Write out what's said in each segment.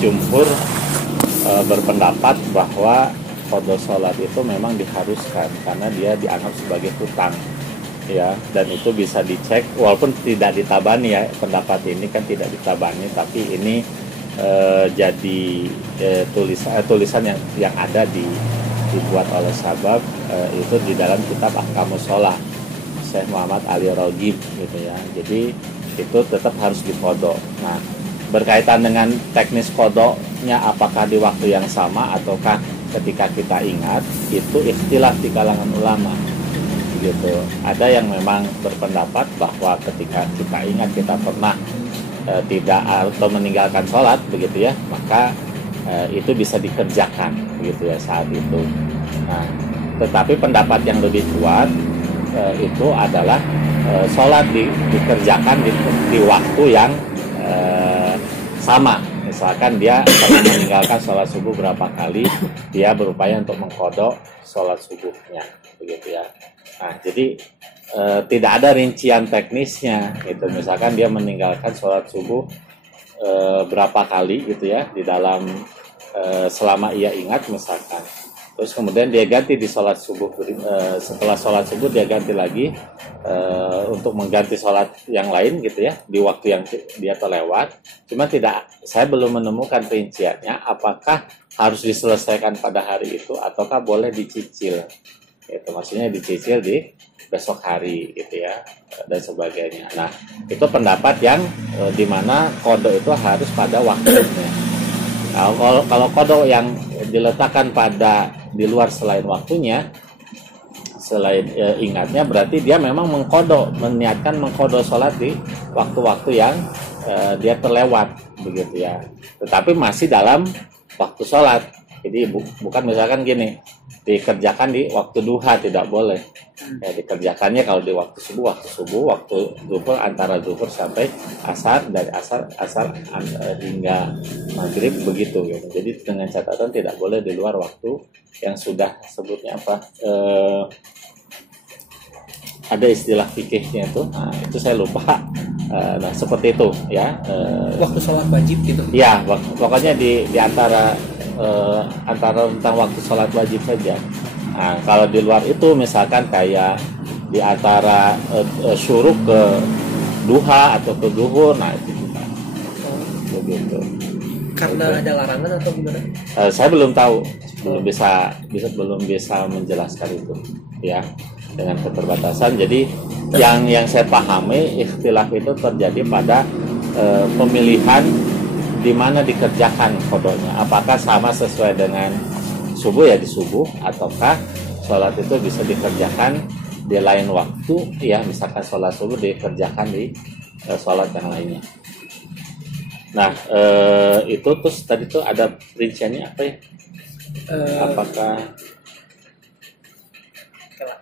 jumhur berpendapat bahwa qada sholat itu memang diharuskan karena dia dianggap sebagai hutang, ya, dan itu bisa dicek walaupun tidak ditabani, ya, pendapat ini kan tidak ditabani, tapi ini jadi tulisan yang ada dibuat oleh Sabab itu di dalam kitab Ahkamus Sholat Syekh Muhammad Ali Raghib gitu ya. Jadi itu tetap harus diqada. Nah, berkaitan dengan teknis qadanya apakah di waktu yang sama ataukah ketika kita ingat, itu ikhtilaf di kalangan ulama gitu. Ada yang memang berpendapat bahwa ketika kita ingat kita pernah tidak atau meninggalkan sholat begitu ya, maka itu bisa dikerjakan begitu ya saat itu. Nah, tetapi pendapat yang lebih kuat itu adalah sholat dikerjakan di waktu yang sama. Misalkan dia pernah meninggalkan sholat subuh berapa kali, dia berupaya untuk mengqada sholat subuhnya begitu ya. Nah, jadi tidak ada rincian teknisnya gitu. Misalkan dia meninggalkan sholat subuh berapa kali gitu ya di dalam selama ia ingat misalkan. Terus kemudian dia ganti di sholat subuh, setelah sholat subuh dia ganti lagi untuk mengganti sholat yang lain gitu ya di waktu yang dia terlewat. Cuma saya belum menemukan rinciannya apakah harus diselesaikan pada hari itu ataukah boleh dicicil. Itu maksudnya dicicil di besok hari gitu ya dan sebagainya. Nah, itu pendapat yang dimana qada itu harus pada waktunya. Kalau qada yang diletakkan di luar selain waktunya, selain ingatnya, berarti dia memang meniatkan mengqada sholat di waktu-waktu yang dia terlewat begitu ya. Tetapi masih dalam waktu sholat. Jadi bukan misalkan gini, dikerjakan di waktu duha, tidak boleh. Ya, dikerjakannya kalau di waktu subuh, waktu zuhur, antara zuhur sampai asar, dari asar hingga maghrib begitu gitu. Jadi dengan catatan tidak boleh di luar waktu yang sudah sebutnya apa? Ada istilah fikihnya itu. Nah, itu saya lupa. Nah, seperti itu ya. Waktu sholat wajib gitu. Ya, pokoknya di antara tentang waktu sholat wajib saja. Nah, kalau di luar itu misalkan kayak di antara syuruk ke duha atau ke zuhur, nah itu juga begitu. Karena ada larangan atau gimana? Saya belum tahu, belum bisa menjelaskan itu ya dengan keterbatasan. Jadi yang saya pahami ikhtilaf itu terjadi pada pemilihan di mana dikerjakan qadanya. Apakah sama sesuai dengan subuh ya di subuh, ataukah sholat itu bisa dikerjakan di lain waktu ya, misalkan sholat subuh dikerjakan di sholat yang lainnya. Nah, itu terus tadi tuh ada rinciannya apa ya? Apakah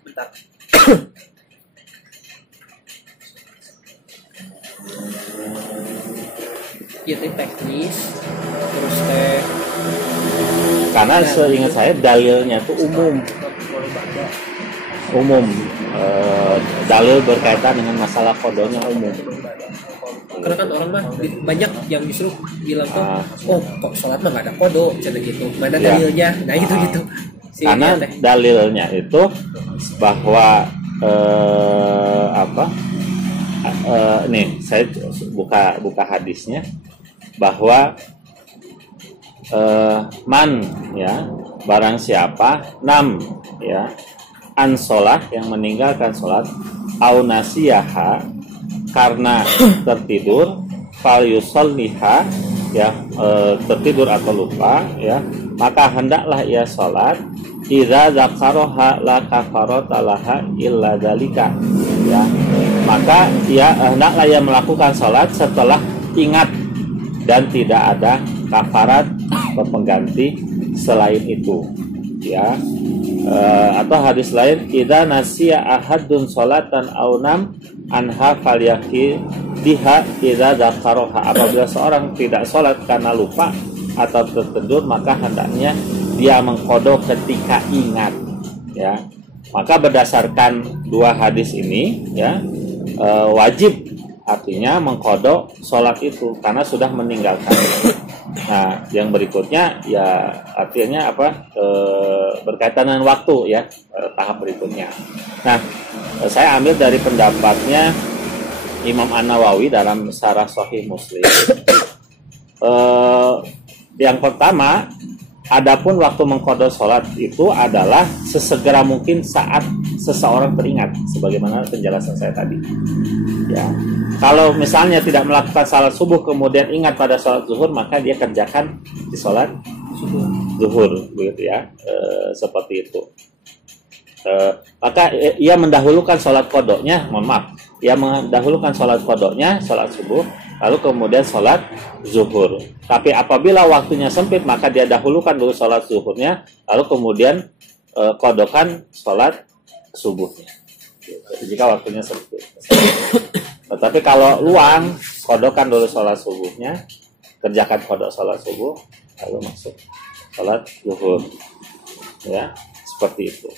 bentar. Ya teknis terus karena seingat saya dalilnya tuh umum dalil berkaitan dengan masalah qadanya umum. Karena kan orang mah banyak yang justru bilang tuh kok sholat mah gak ada qada jadi gitu, mana dalilnya? Nah itu gitu karena dalilnya itu bahwa nih saya buka hadisnya bahwa man ya, barang siapa ya an sholat, yang meninggalkan sholat, au nasiyaha, karena tertidur, fal yusolliha ya, tertidur atau lupa ya, maka hendaklah ia sholat, idza dzakaraha la kafarata laha illa dzalika ya, maka ia hendaklah ia melakukan sholat setelah ingat dan tidak ada kafarat atau pengganti selain itu ya. Atau hadis lain, idza nasiya ahadun sholatan aw nam anha falyaki biha idza dzakaraha, apabila seorang tidak sholat karena lupa atau tertidur, maka hendaknya dia mengqada ketika ingat ya. Maka berdasarkan dua hadis ini ya, wajib artinya mengkodok sholat itu karena sudah meninggalkan. Nah, yang berikutnya ya artinya apa? Berkaitan dengan waktu ya, tahap berikutnya. Nah, saya ambil dari pendapatnya Imam An-Nawawi dalam Syarah Sahih Muslim. Yang pertama, adapun waktu mengkodok sholat itu adalah sesegera mungkin saat seseorang teringat, sebagaimana penjelasan saya tadi. Ya, kalau misalnya tidak melakukan salat subuh kemudian ingat pada sholat zuhur, maka dia kerjakan di sholat zuhur, begitu ya, seperti itu. Maka ia mendahulukan sholat kodoknya, ia mendahulukan sholat kodoknya, sholat subuh, lalu kemudian sholat zuhur. Tapi apabila waktunya sempit, maka dia dahulukan dulu sholat zuhurnya, lalu kemudian kodokan sholat subuhnya. Jika waktunya sempit. Tetapi kalau luang, kodokan dulu sholat subuhnya, kerjakan kodok sholat subuh, lalu masuk sholat zuhur. Ya, seperti itu.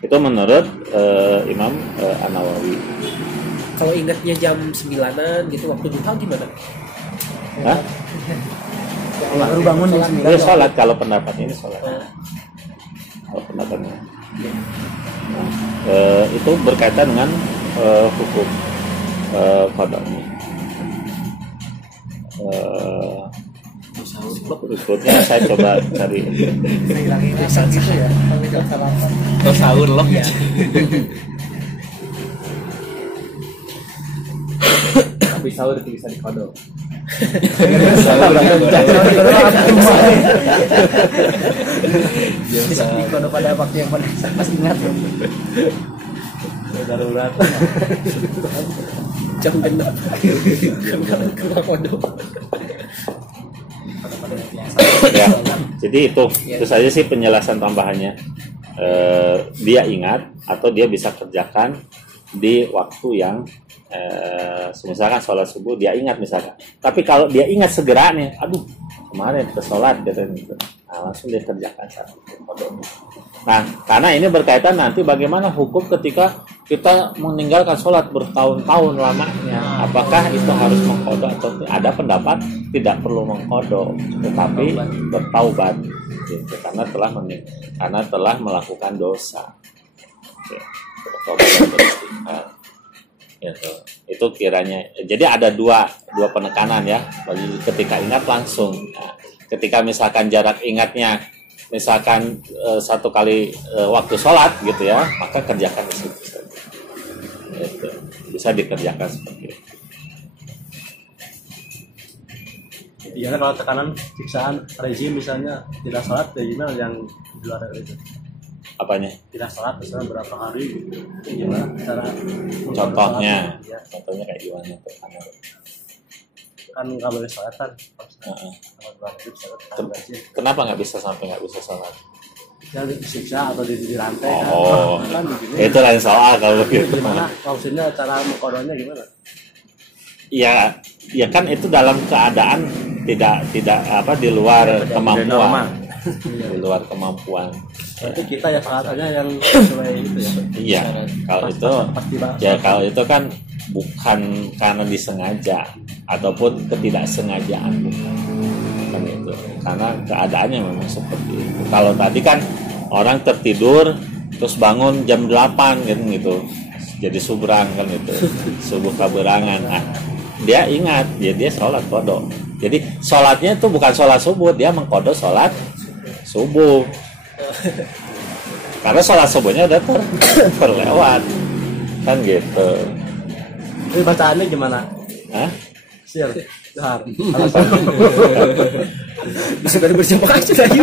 Itu menurut Imam An-Nawawi. Kalau ingatnya jam 9-an gitu waktu duha gimana? Hah? Baru bangun jam 9. Ini sholat, kalau pendapat ini sholat. Kalau pendapatnya. Nah, itu berkaitan dengan hukum kodoknya. Berikutnya saya coba cari. Biasa gitu ya. Kalau jam sarapan. Terus sahur loh. Iya. Tapi sahur itu bisa dikodok. Bisa dikodok pada waktu yang pas ingat ya. Darurat. Jam genap. Kena kodok. Ya, jadi itu saja sih penjelasan tambahannya. Dia ingat atau dia bisa kerjakan di waktu yang misalkan sholat subuh dia ingat misalkan. Tapi kalau dia ingat segera nih, aduh kemarin ke sholat gitu, nah, langsung dia kerjakan saat itu. Nah, karena ini berkaitan nanti bagaimana hukum ketika kita meninggalkan sholat bertahun-tahun lamanya. Apakah itu harus mengkodok atau ada pendapat tidak perlu mengkodok, tetapi bertaubat, gitu, karena telah melakukan dosa. Oke, bertaubat dan beristighfar. Gitu. Itu kiranya. Jadi ada dua penekanan ya. Bagi ketika ingat langsung. Nah, ketika misalkan jarak ingatnya misalkan 1 kali waktu sholat gitu ya, maka kerjakan di situ. Gitu. Bisa dikerjakan seperti itu. Iya, kalau tekanan siksaan rezim misalnya tidak sholat, gimana yang di luar itu? Apanya? Tidak sholat misalnya berapa hari, gimana cara? Contohnya, ya. contohnya kayak gimana tekanan? Kan nggak boleh sholat kan? Kenapa nggak bisa sampai nggak bisa sholat? Ya disiksa atau dirantai Oh, kan begini. itu lain soal kalau begitu. Gimana maksudnya cara mengkodoknya gimana? Ya kan itu dalam keadaan tidak apa di luar kemampuan. Di luar kemampuan. Berarti kita ya salatnya yang sesuai itu ya. Iya, kalau itu ya kalau itu kan bukan karena disengaja ataupun ketidaksengajaan, bukan. Kan itu. Karena keadaannya memang seperti itu. Kalau tadi kan orang tertidur terus bangun jam 8 gitu. Jadi subrang kan itu. Subuh kaberangan. Nah, dia ingat, dia sholat kodok. Jadi sholatnya itu bukan sholat subuh, dia mengkodok sholat subuh. Karena sholat subuhnya udah terlewat, kan gitu. Ini bacaannya gimana? Hah? Siar, dahar. Bisa dari berjamaah aja tadi.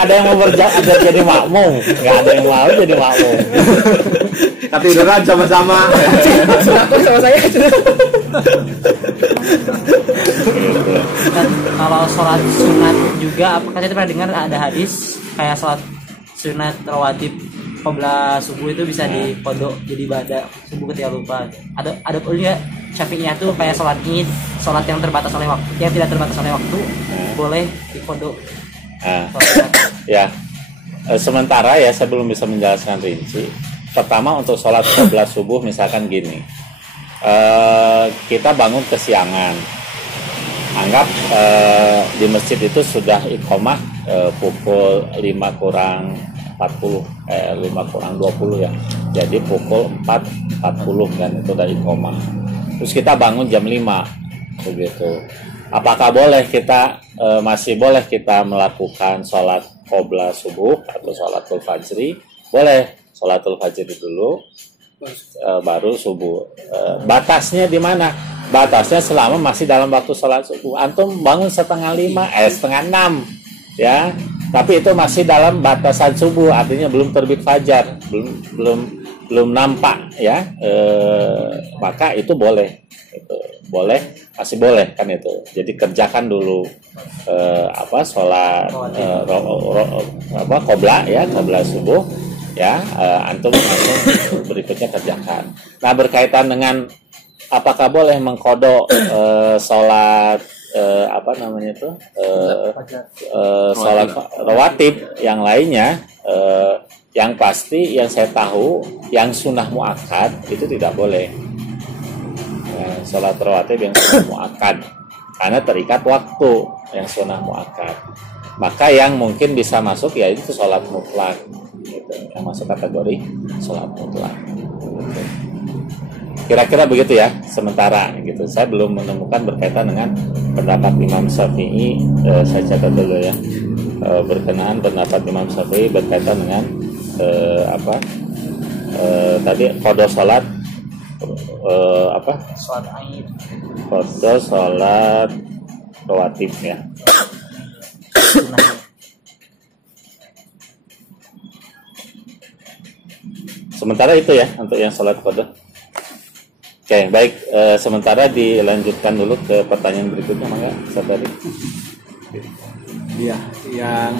Ada yang mau ada jadi makmum, nggak ada yang mau jadi makmum. Tapi tiduran sama-sama. Aku sama saya aja. Dan kalau sholat sunat juga, apakah saya pernah dengar ada hadis kayak sholat sunat rawatib qabla subuh itu bisa dikodok jadi ibadah subuh ketika lupa. Ada punya Syafi'iyah tuh kayak sholat id, sholat yang terbatas oleh waktu, yang tidak terbatas oleh waktu boleh dikodok. Ya, sementara ya saya belum bisa menjelaskan rinci. Pertama untuk sholat qabla subuh misalkan gini. Kita bangun kesiangan. Anggap di masjid itu sudah iqomah pukul 5 kurang 40, 5 kurang 20 ya. Jadi pukul 4.40 kan itu udah iqomah. Terus kita bangun jam 5 begitu. Apakah boleh kita masih boleh kita melakukan sholat qobla subuh atau sholatul fajri? Boleh sholatul fajri dulu, baru subuh. Batasnya di mana? Batasnya selama masih dalam waktu sholat subuh. Antum bangun setengah 6 ya, tapi itu masih dalam batasan subuh, artinya belum terbit fajar, belum nampak ya, maka itu boleh, itu boleh, masih boleh kan itu. Jadi kerjakan dulu sholat qobla ya, qobla subuh ya, antum langsung berikutnya kerjakan. Nah, berkaitan dengan apakah boleh mengkodok sholat sholat rawatib yang lainnya, yang pasti yang saya tahu yang sunnah muakkad itu tidak boleh. Sholat rawatib yang sunnah muakkad karena terikat waktu yang sunnah muakkad. Maka yang mungkin bisa masuk ya itu sholat mutlak, gitu, yang masuk kategori sholat mutlak. Kira-kira begitu ya sementara gitu. Saya belum menemukan berkaitan dengan pendapat Imam Syafi'i. Saya catat dulu ya, berkenaan pendapat Imam Syafi'i berkaitan dengan tadi qada salat Sholat Aid. qada salat rawatib ya. Sementara itu ya untuk yang sholat qada. Oke, baik. Sementara dilanjutkan dulu ke pertanyaan berikutnya, mangga, Ustaz tadi. Iya, yang